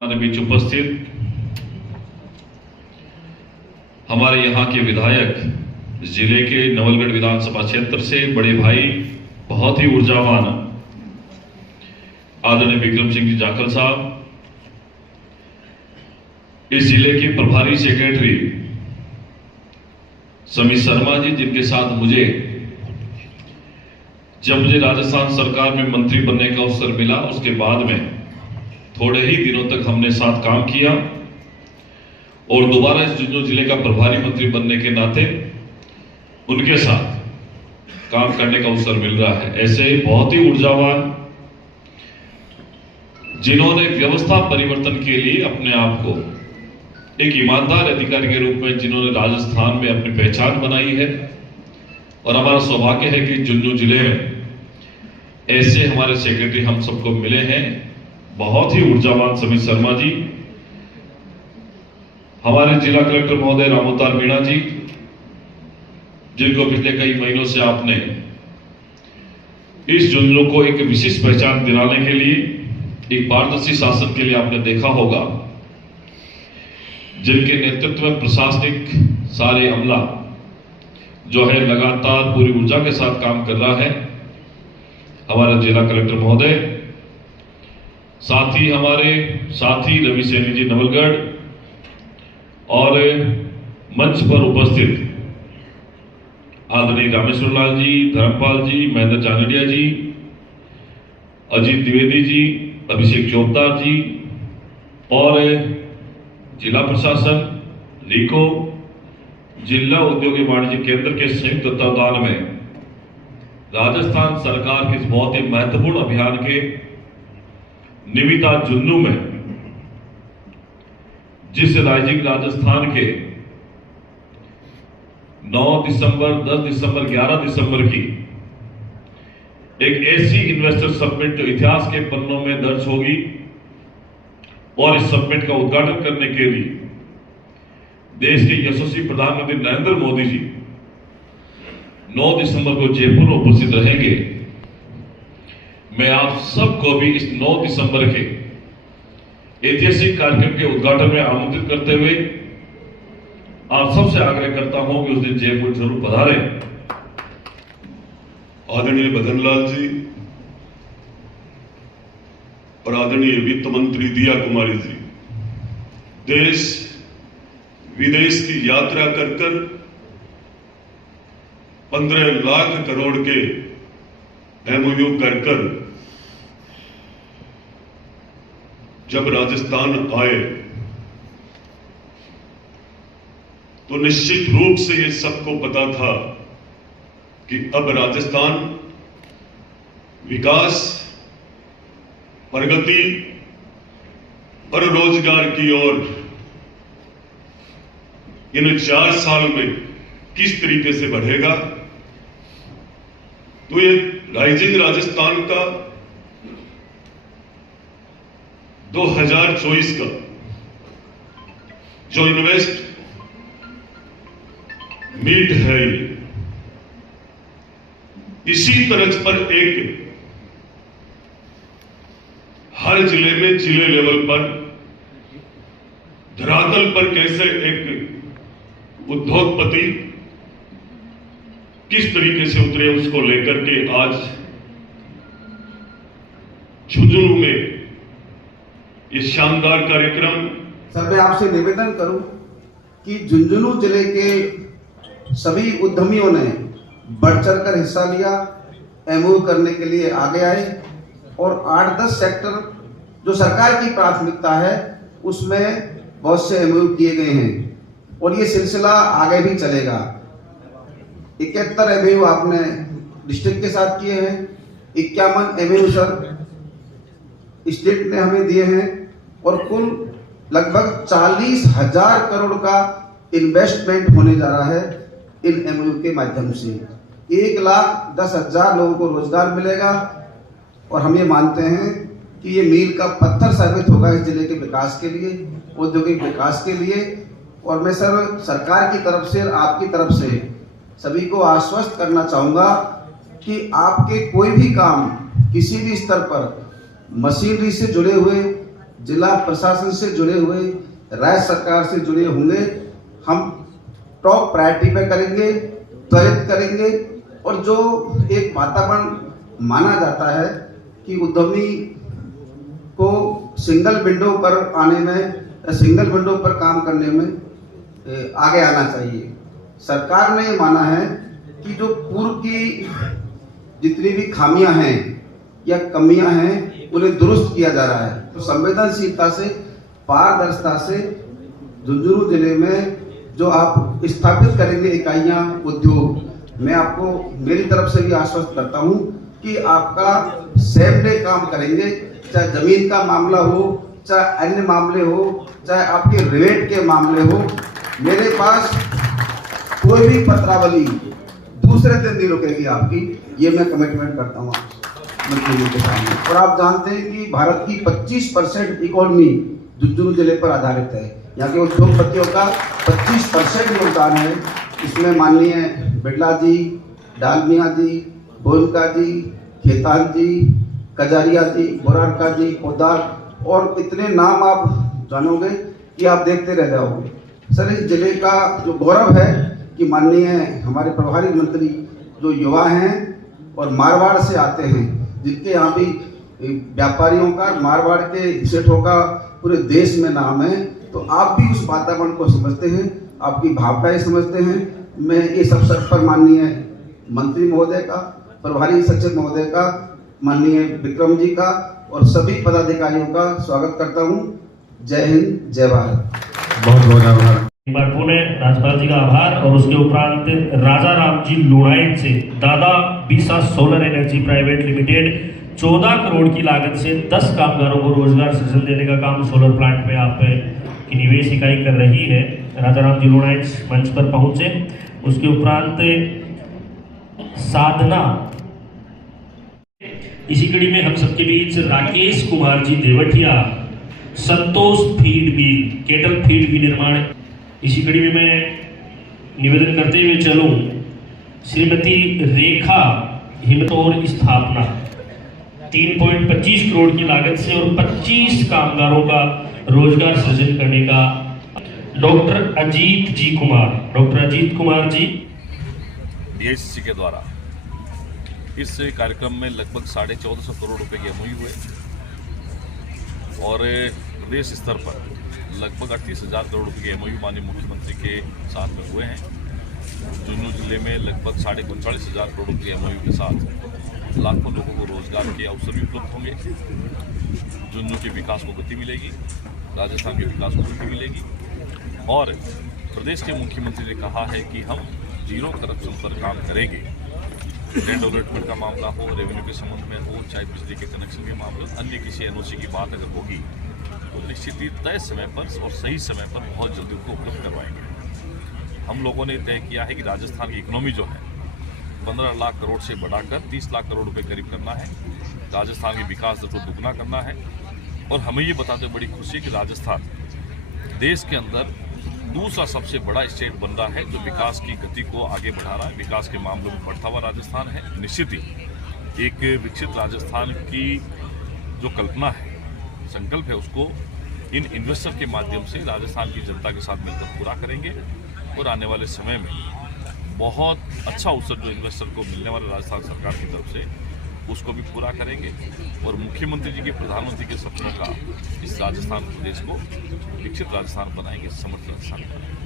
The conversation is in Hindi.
हमारे बीच उपस्थित हमारे यहाँ के विधायक, जिले के नवलगढ़ विधानसभा क्षेत्र से बड़े भाई, बहुत ही ऊर्जावान आदरणीय विक्रम सिंह जी जाखल साहब, इस जिले के प्रभारी सेक्रेटरी समीर शर्मा जी, जिनके साथ जब मुझे राजस्थान सरकार में मंत्री बनने का अवसर मिला, उसके बाद में थोड़े ही दिनों तक हमने साथ काम किया और दोबारा इस झुंझुनू जिले का प्रभारी मंत्री बनने के नाते उनके साथ काम करने का अवसर मिल रहा है। ऐसे बहुत ही ऊर्जावान, जिन्होंने व्यवस्था परिवर्तन के लिए अपने आप को एक ईमानदार अधिकारी के रूप में, जिन्होंने राजस्थान में अपनी पहचान बनाई है। और हमारा सौभाग्य है कि झुंझुनू जिले में ऐसे हमारे सेक्रेटरी हम सबको मिले हैं। बहुत ही ऊर्जावान समीर शर्मा जी, हमारे जिला कलेक्टर महोदय रामोतार मीणा जी, जिनको पिछले कई महीनों से आपने इस झुंझुनू को एक विशिष्ट पहचान दिलाने के लिए, एक पारदर्शी शासन के लिए आपने देखा होगा, जिनके नेतृत्व में प्रशासनिक सारे अमला जो है लगातार पूरी ऊर्जा के साथ काम कर रहा है। हमारा जिला कलेक्टर महोदय, साथ ही हमारे साथी रवि सैनी जी नवलगढ़, और मंच पर उपस्थित आदरणीय रामेश्वर लाल जी, धर्मपाल जी, महेंद्र चांदड़िया जी, अजीत द्विवेदी जी, अभिषेक चोपदार जी और जिला प्रशासन, रीको, जिला उद्योग वाणिज्य केंद्र के संयुक्त तत्वावधान में राजस्थान सरकार के इस बहुत ही महत्वपूर्ण अभियान के निमित्ता झुंझुनू में, जिस राइजिंग राजस्थान के 9 दिसंबर, 10 दिसंबर, 11 दिसंबर की एक ऐसी इन्वेस्टर समिट जो इतिहास के पन्नों में दर्ज होगी, और इस समिट का उद्घाटन करने के लिए देश के यशस्वी प्रधानमंत्री नरेंद्र मोदी जी 9 दिसंबर को जयपुर में उपस्थित रहेंगे। मैं आप सबको भी इस 9 दिसंबर के ऐतिहासिक कार्यक्रम के उद्घाटन में आमंत्रित करते हुए आप सबसे आग्रह करता हूं कि उस दिन जयपुर जरूर पधारें। आदरणीय बदनलाल जी और आदरणीय वित्त मंत्री दिया कुमारी जी, देश विदेश की यात्रा कर 15 लाख करोड़ के एमओयू कर जब राजस्थान आए तो निश्चित रूप से ये सबको पता था कि अब राजस्थान विकास, प्रगति और रोजगार की ओर इन 4 साल में किस तरीके से बढ़ेगा। तो ये राइजिंग राजस्थान का 2024 का जो इन्वेस्ट मीट है, इसी तरह पर एक हर जिले में, जिले लेवल पर, धरातल पर कैसे एक उद्योगपति किस तरीके से उतरे, उसको लेकर के आज झुंझुनू में ये शानदार कार्यक्रम। सर, मैं आपसे निवेदन करूं कि झुंझुनू जिले के सभी उद्यमियों ने बढ़ चढ़कर हिस्सा लिया, एमओयू करने के लिए आगे आए, और 8-10 सेक्टर जो सरकार की प्राथमिकता है उसमें बहुत से एमओयू किए गए हैं, और ये सिलसिला आगे भी चलेगा। 71 एमओयू आपने डिस्ट्रिक्ट के साथ किए हैं, 51 एमओयू सर स्टेट ने हमें दिए हैं, और कुल लगभग 40,000 करोड़ का इन्वेस्टमेंट होने जा रहा है इन एमओयू के माध्यम से। 1,10,000 लोगों को रोजगार मिलेगा, और हम ये मानते हैं कि ये मील का पत्थर साबित होगा इस जिले के विकास के लिए, औद्योगिक विकास के लिए। और मैं सर सरकार की तरफ से, आपकी तरफ से सभी को आश्वस्त करना चाहूंगा कि आपके कोई भी काम किसी भी स्तर पर मशीनरी से जुड़े हुए जिला प्रशासन से जुड़े हुए, राज्य सरकार से जुड़े होंगे, हम टॉप प्रायोरिटी पे करेंगे, त्वरित करेंगे। और जो एक वातावरण माना जाता है कि उद्यमी को सिंगल विंडो पर आने में, सिंगल विंडो पर काम करने में आगे आना चाहिए। सरकार ने माना है कि जो पूर्व की जितनी भी खामियां हैं या कमियां हैं उन्हें दुरुस्त किया जा रहा है। तो संवेदनशीलता से, पारदर्शिता से झुंझुनू जिले में जो आप स्थापित करेंगे इकाइयां, उद्योग, मैं आपको मेरी तरफ से भी आश्वस्त करता हूं कि आपका सेम डे काम करेंगे। चाहे जमीन का मामला हो, चाहे अन्य मामले हो, चाहे आपके रेट के मामले हो, मेरे पास कोई भी पत्रावली दूसरे दिन नहीं रुकेगी आपकी, ये मैं कमिटमेंट करता हूँ मंत्री जी के सामने। और आप जानते हैं कि भारत की 25% इकोनॉमी झुंझुनू जिले पर आधारित है। यहाँ के उद्योगपतियों का 25% योगदान है। इसमें माननीय बिड़ला जी, डालमिया जी, बोनका जी, खेतान जी, कजारिया जी, बोरारका जी, पोदार और इतने नाम आप जानोगे कि आप देखते रह जाओगे। सर, इस जिले का जो गौरव है कि माननीय हमारे प्रभारी मंत्री जो युवा हैं और मारवाड़ से आते हैं, जिनके यहाँ भी व्यापारियों का, मारवाड़ के सेठों का पूरे देश में नाम है, तो आप भी उस वातावरण को समझते हैं, आपकी भावनाएं समझते हैं। मैं इस अवसर पर माननीय मंत्री महोदय का, प्रभारी सचिव महोदय का, माननीय विक्रम जी का और सभी पदाधिकारियों का स्वागत करता हूँ। जय हिंद, जय भारत। बहुत बहुत आभार। एक बार पुनः राज्यपाल जी का आभार। और उसके उपरांत राजा राम जी लुणाइट से दादा बीसा solar energy private limited 14 crore की लागत से 10 कामगारों को रोजगार सृजन देने का काम सोलर प्लांट में आप की निवेश इकाई कर रही है। राजा राम जी लुणाइट मंच पर पहुंचे। उसके उपरांत साधना, इसी कड़ी में हम सबके बीच राकेश कुमार जी देवटिया, संतोष फीड मिल, केटल फीड विनिर्माण। इसी कड़ी में मैं निवेदन करते हुए चलूं, श्रीमती रेखा हिमतौर स्थापना 3.25 करोड़ की लागत से और 25 कामगारों का रोजगार सृजन करने का डॉक्टर अजीत कुमार जी डीआईसीसी के द्वारा इस कार्यक्रम में लगभग 1450 करोड़ रुपए के एमओयू हुए और प्रदेश स्तर पर लगभग 38,000 करोड़ रुपए के एमओयू माननीय मुख्यमंत्री के साथ में हुए हैं। झुंझुनू जिले में लगभग 45,500 करोड़ रुपए के एमओयू के साथ लाखों लोगों को रोजगार के अवसर भी उपलब्ध होंगे। झुंझुनू के विकास को गति मिलेगी, राजस्थान के विकास को गति मिलेगी। और प्रदेश के मुख्यमंत्री ने कहा है कि हम जीरो करप्शन पर काम करेंगे। लैंड अलॉटमेंट का मामला हो, रेवेन्यू के संबंध में हो, चाहे बिजली के कनेक्शन के मामले, अन्य किसी एनओसी की बात अगर होगी तो निश्चित ही तय समय पर और सही समय पर बहुत जल्दी उनको उपलब्ध करवाएंगे। हम लोगों ने तय किया है कि राजस्थान की इकोनॉमी जो है 15 लाख करोड़ से बढ़ाकर 30 लाख करोड़ रुपए करीब करना है। राजस्थान के विकास दर को दुगना करना है। और हमें ये बताते बड़ी खुशी है कि राजस्थान देश के अंदर दूसरा सबसे बड़ा स्टेट बन रहा है जो विकास की गति को आगे बढ़ा रहा है। विकास के मामलों में बढ़ता हुआ राजस्थान है। निश्चित ही एक विकसित राजस्थान की जो कल्पना है, संकल्प है, उसको इन इन्वेस्टर के माध्यम से राजस्थान की जनता के साथ मिलकर पूरा करेंगे। और आने वाले समय में बहुत अच्छा अवसर जो इन्वेस्टर को मिलने वाला राजस्थान सरकार की तरफ से, उसको भी पूरा करेंगे। और मुख्यमंत्री जी के, प्रधानमंत्री के सपनों का इस राजस्थान प्रदेश को विकसित राजस्थान बनाएंगे, समर्थ राजस्थान बनाएंगे।